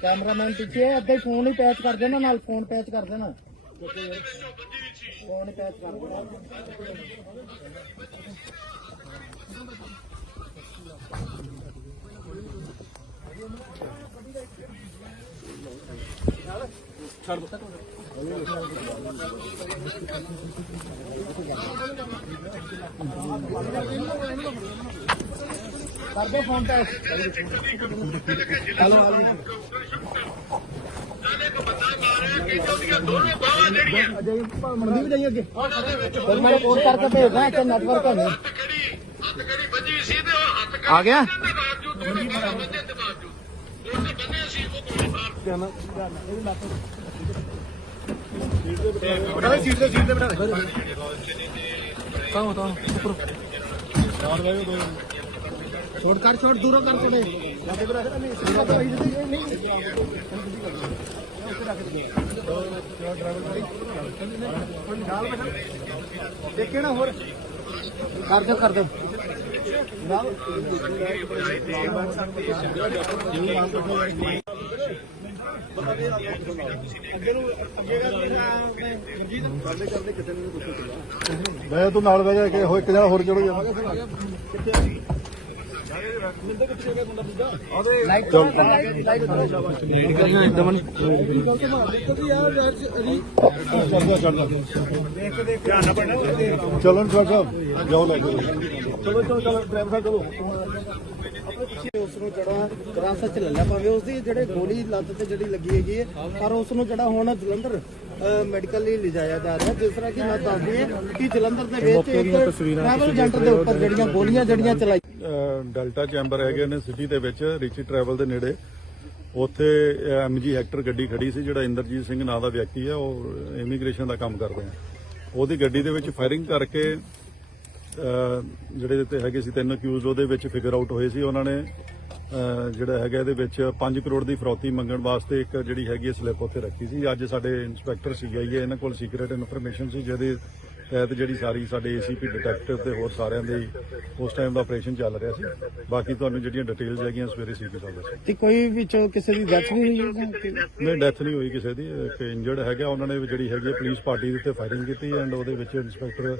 Cameraman ਪਿੱਛੇ ਹੈ, ਹੀ phone ਹੀ patch ਕਰ ਦੇਣਾ ਨਾਲ ਫੋਨ ਪੈਚ ਕਰ ਦੇਣਾ। ਫੋਨ ਪੈਚ ਕਰ ਦੇਣਾ। ਕਰ ਦੋ ਫੋਨ ਪੈਚ ਹਲੋ ਹਲੋ ਅਜੇ ਮੰਡੀ ਅੱਗੇ ਫਿਰ ਮੈਂ ਫੋਨ ਕਰਕੇ ਭੇਜਦਾ ਕਿ ਨੈਟਵਰਕ ਹੈ ਨਹੀਂ ਆ ਗਿਆ? ਬਣਾ ਸੀਟ ਤੇ ਸੀਟ ਤੇ ਬਣਾ ਤਾਂ ਤਾਂ ਉੱਪਰ ਛੋੜ ਕਰ ਛੋੜ ਦੂਰੋਂ ਕਰ ਥੋੜੇ ਲੱਗੇ ਬਰਾ ਨਹੀਂ ਇਸ ਮੈਂ ਤੂੰ ਨਾਲ ਬਹਿ ਜਾ ਕਿ ਹੋ ਇੱਕ ਜਣਾ ਹੋਰ ਚੜੋ ਜਾ? ਚਲੋ ਡਾਕਟਰ ਸਾਹਿਬ ਜਾਓ ਲੈ ਕੇ। ਚਲੋ ਚਲੋ ਚਲੋ ਡਰਾਈਵਰ ਸਾਹਿਬ ਚਲੋ। ਉਸ ਨੂੰ ਜਿਹੜਾ ਵਿਰਾਸਤ ਚ ਲੈ ਲਿਆ ਭਾਵੇਂ ਉਸ ਦੀ ਜਿਹੜੇ ਗੋਲੀ ਲੱਤ ਤੇ ਜਿਹੜੀ ਲੱਗੀ ਹੈਗੀ ਹੈ ਪਰ ਉਸ ਨੂੰ ਜਿਹੜਾ ਹੁਣ ਜਲੰਧਰ ਮੈਡੀਕਲ ਲਈ ਲਿਜਾਇਆ ਜਾ ਰਿਹਾ। ਜਿਸ ਤਰ੍ਹਾਂ ਕਿ ਮੈਂ ਦੱਸਦੀ ਹਾਂ ਕਿ ਜਲੰਧਰ ਦੇ ਵਿੱਚ ਇੱਕ ਟਰੈਵਲ ਏਜੰਟ ਦੇ ਉੱਪਰ ਜਿਹੜੀਆਂ ਗੋਲੀਆਂ ਜਿਹੜੀਆਂ ਚਲਾਈ ਡੈਲਟਾ ਚੈਂਬਰ ਹੈਗੇ ਨੇ ਸਿਟੀ ਦੇ ਵਿੱਚ, ਰਿਚੀ ਟਰੈਵਲ ਦੇ ਨੇੜੇ। ਉੱਥੇ ਐਮਜੀ ਹੈਕਟਰ ਗੱਡੀ ਖੜੀ ਸੀ, ਜਿਹੜਾ ਇੰਦਰਜੀਤ ਸਿੰਘ ਨਾਂ ਦਾ ਵਿਅਕਤੀ ਹੈ ਉਹ ਇਮੀਗ੍ਰੇਸ਼ਨ ਦਾ ਕੰਮ ਕਰਦੇ ਹੈ ਉਹਦੀ ਗੱਡੀ ਦੇ ਵਿੱਚ ਫਾਇਰਿੰਗ ਕਰਕੇ ਜਿਹੜੇ ਤੇ ਹੈਗੇ ਸੀ ਤਿੰਨ ਅਕਿਊਜ਼ ਉਹਦੇ ਵਿੱਚ ਫਿਗਰ ਆਊਟ ਹੋਏ ਸੀ ਉਹਨਾਂ ਨੇ। ਜਿਹੜਾ ਹੈਗਾ ਇਹਦੇ ਵਿੱਚ 5 ਕਰੋੜ ਦੀ ਫਰੌਤੀ ਮੰਗਣ ਵਾਸਤੇ ਇੱਕ ਜਿਹੜੀ ਹੈਗੀ ਸਲਿੱਪ ਉੱਥੇ ਰੱਖੀ ਸੀ। ਅੱਜ ਸਾਡੇ ਇੰਸਪੈਕਟਰ ਸੀਆਈਏ ਇਹਨਾਂ ਕੋਲ ਸੀਕ੍ਰੀਟ ਇਨਫੋਰਮੇਸ਼ਨ ਸੀ, ਜਿਹਦੇ ਤਹਿਤ ਜਿਹੜੀ ਸਾਰੀ ਸਾਡੇ ਏਸੀਪੀ ਡਿਟੈਕਟਿਵ ਤੇ ਹੋਰ ਸਾਰਿਆਂ ਦੇ ਉਸ ਟਾਈਮ ਦਾ ਆਪਰੇਸ਼ਨ ਚੱਲ ਰਿਹਾ ਸੀ। ਬਾਕੀ ਤੁਹਾਨੂੰ ਜਿਹੜੀਆਂ ਡਿਟੇਲਸ ਹੈਗੀਆਂ ਸਵੇਰੇ ਸੀਪੀ ਸਾਹਿਬ ਦੱਸੋ। ਤੇ ਕੋਈ ਵਿੱਚੋਂ ਕਿਸੇ ਦੀ ਡੈਥ ਨਹੀਂ ਹੋਈ ਨਹੀਂ ਡੈਥ ਨਹੀਂ ਹੋਈ ਕਿਸੇ ਦੀ। ਇੱਕ ਇੰਜਰਡ ਹੈਗਾ ਉਹਨਾਂ ਨੇ ਵੀ ਜਿਹੜੀ ਹੈਗੀ ਪੁਲਿਸ ਪਾਰਟੀ ਦੇ ਉੱਤੇ ਫਾਇਰਿੰਗ ਕੀਤੀ ਐਂਡ ਉਹਦੇ ਵਿੱਚ ਇੰਸਪੈਕਟਰ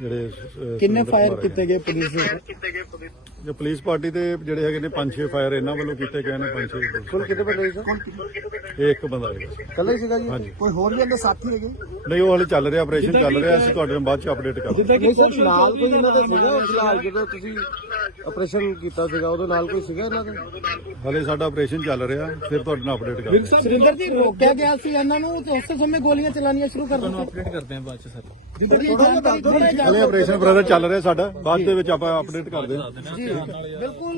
ਜਿਹੜੇ ਕਿੰਨੇ ਫਾਇਰ ਕੀਤੇ ਗਏ ਪੁਲਿਸ ਦੇ? ਜੋ ਪੁਲਿਸ ਪਾਰਟੀ ਦੇ ਜਿਹੜੇ ਹੈਗੇ ਨੇ ਪੰਜ ਛੇ ਫਾਇਰ ਇਹਨਾਂ ਵੱਲੋਂ ਕੀਤੇ ਗਏ ਨੇ ਪੰਜ ਛੇ ਕੁੱਲ ਕਿਤੇ ਬੰਦੇ ਸੀ? ਇਹ ਇੱਕ ਬੰਦਾ ਹੈਗਾ। ਕੱਲਾ ਹੀ ਸੀਗਾ ਹਾਂਜੀ। ਕੋਈ ਹੋਰ ਵੀ ਅੰਦਰ ਸਾਥੀ ਹੈਗੇ? ਨਹੀਂ ਉਹ ਹਲੇ ਚੱਲ ਰਿਹਾ ਆਪਰੇਸ਼ਨ ਚੱਲ ਰਿਹਾ ਅਸੀਂ ਤੁਹਾਡੇ ਨੂੰ ਬਾਅਦ ਚ ਅਪਡੇਟ ਕਰਾਂਗੇ। ਨਹੀਂ ਸਰ ਨਾਲ ਕੋਈ ਇਹਨਾਂ ਦਾ ਸੀਗਾ ਫਿਲਹਾਲ ਜਦੋਂ ਤੁਸੀਂ ਆਪਰੇਸ਼ਨ ਕੀਤਾ ਸੀਗਾ ਉਹਦੇ ਨਾਲ ਕੋਈ ਸੀਗਾ ਇਹਨਾਂ ਦੇ? ਹਲੇ ਸਾਡਾ ਆਪਰੇਸ਼ਨ ਚੱਲ ਰਿਹਾ ਫਿਰ ਤੁਹਾਡੇ ਨਾਲ ਅਪਡੇਟ ਕਰਾਂਗੇ। ਸੁਰਿੰਦਰ ਜੀ ਰੋਕਿਆ ਗਿਆ ਸੀ ਇਹਨਾਂ ਨੂੰ ਤੇ ਉਸੇ ਸਮੇਂ ਗੋਲੀਆਂ ਚਲਾਉਣੀਆਂ ਸ਼ੁਰੂ ਕਰ ਦਿੱਤੀਆਂ। ਅਪਡੇਟ ਕਰਦੇ ਹਾਂ ਬਾਅਦ ਚ ਸਰ। ਹਲੇ ਆਪਰੇਸ਼ਨ ਬ੍ਰਦਰ ਚੱਲ ਰਿਹਾ ਸਾਡਾ ਬਾਅਦ ਦੇ ਵਿੱਚ ਆਪਾਂ ਅਪਡੇਟ ਕਰਦੇ ਹਾਂ। ਜੀ ਬਿਲਕੁਲ।